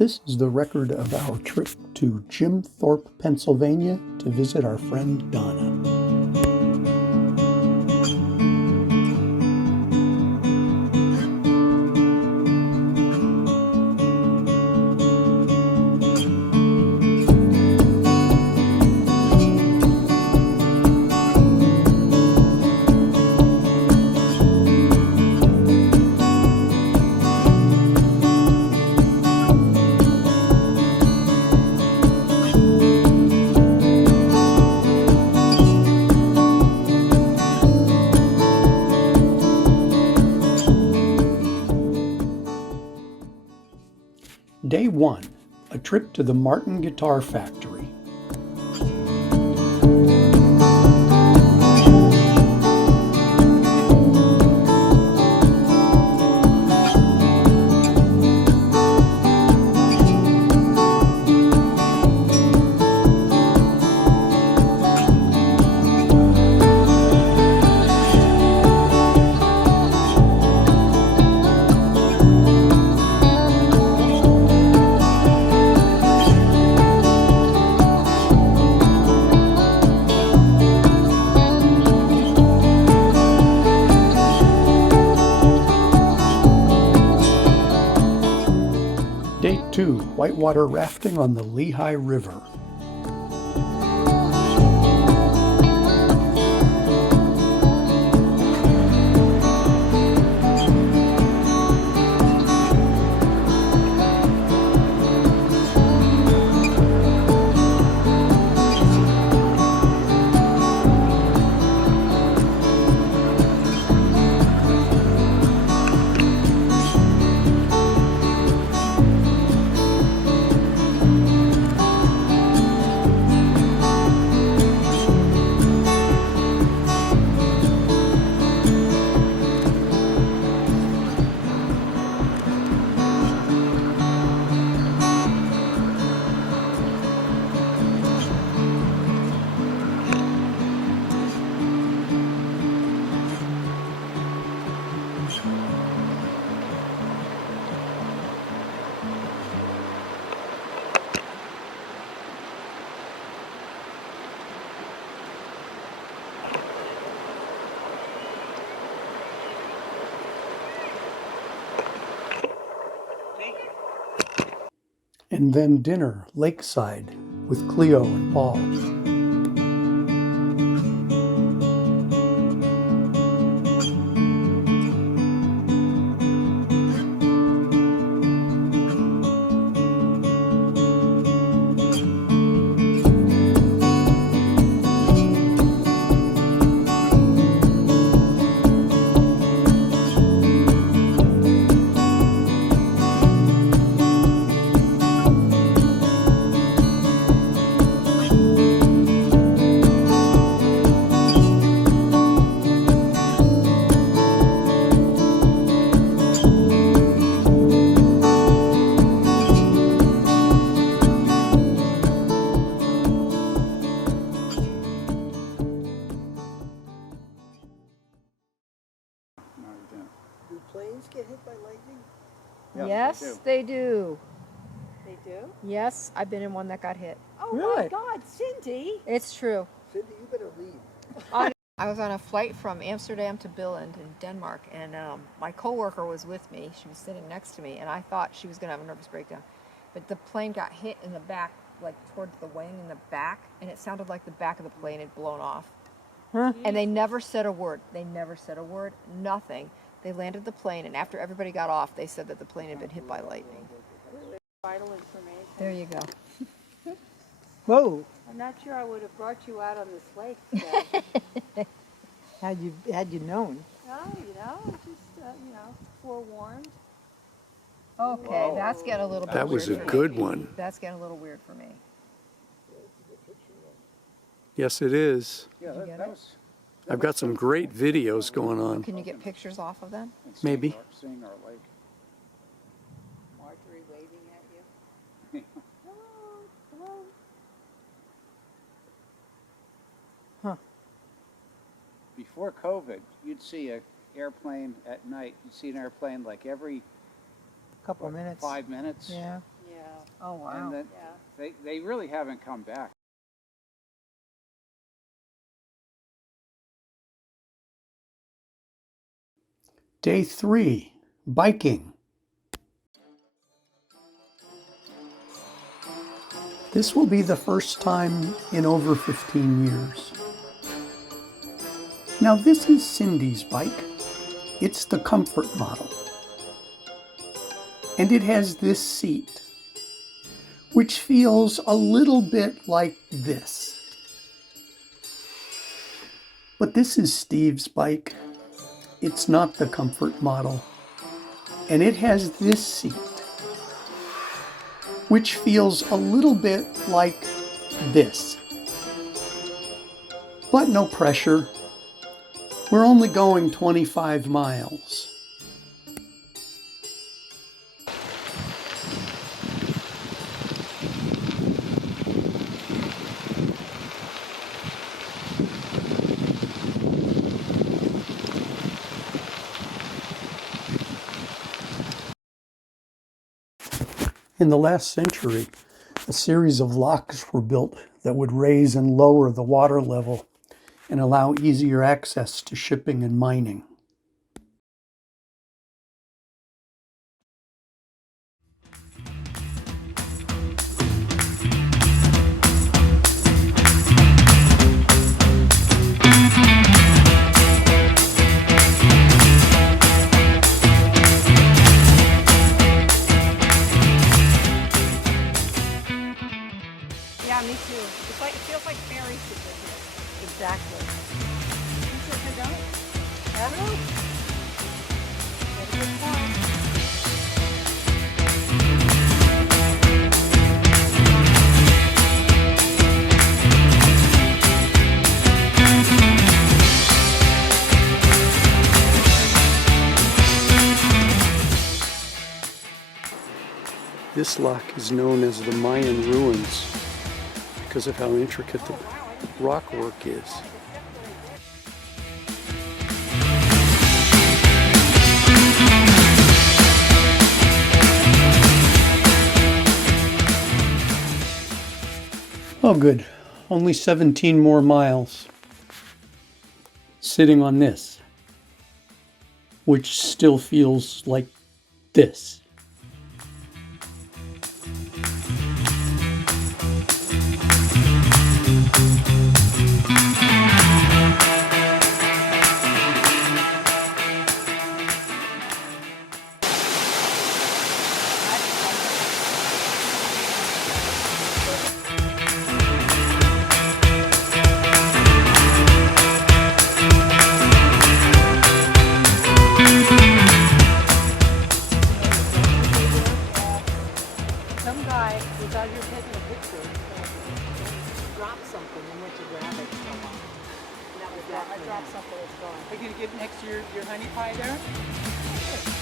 This is the record of our trip to Jim Thorpe, Pennsylvania to visit our friend Donna. Day 1, a trip to the Martin Guitar Factory. Day 2, whitewater rafting on the Lehigh River. And then dinner lakeside with Cleo and Paul. Do planes get hit by lightning? Yes, they do. They do? Yes, I've been in one that got hit. Oh Really? my God, Cindy! It's true. Cindy, you better leave. I was on a flight from Amsterdam to Billund in Denmark, and my coworker was with me. She was sitting next to me, and I thought she was going to have a nervous breakdown. But the plane got hit in the back, like towards the wing in the back, and it sounded like the back of the plane had blown off. Huh? And they never said a word. They never said a word, nothing. They landed the plane, and after everybody got off, they said that the plane had been hit by lightning. Vital information. There you go. Whoa! I'm not sure I would have brought you out on this lake today. Had you known? Oh, just, forewarned. Okay, Whoa. that's getting a little bit That was a weird for me. good one. That's getting a little weird for me. Yes, it is. Yeah, Did you get that it? was. I've got some great videos going on. Can you get pictures off of them? Maybe. Seeing our lake. Marjorie waving at you. Hello, hello. Huh? Before COVID, you'd see an airplane at night. You'd see an airplane like every Couple of minutes. 5 minutes. Yeah. Yeah. Oh, wow. And then Yeah. they really haven't come back. Day 3, biking. This will be the first time in over 15 years. Now this is Cindy's bike. It's the comfort model. And it has this seat, which feels a little bit like this. But this is Steve's bike. It's not the comfort model. And it has this seat, which feels a little bit like this. But no pressure. We're only going 25 miles. In the last century, a series of locks were built that would raise and lower the water level and allow easier access to shipping and mining. Yeah, me too. It's like, it feels like fairy ship. Exactly. You should head out. I don't know. That's a good point. This lock is known as the Mayan ruins because of how intricate the rock work is. Oh good, only 17 more miles. Sitting on this, which still feels like this. Some guy was out here taking a picture, dropped something and went to grab it. And that was that. I dropped something that's gone. Are you gonna get next to your honey pie there?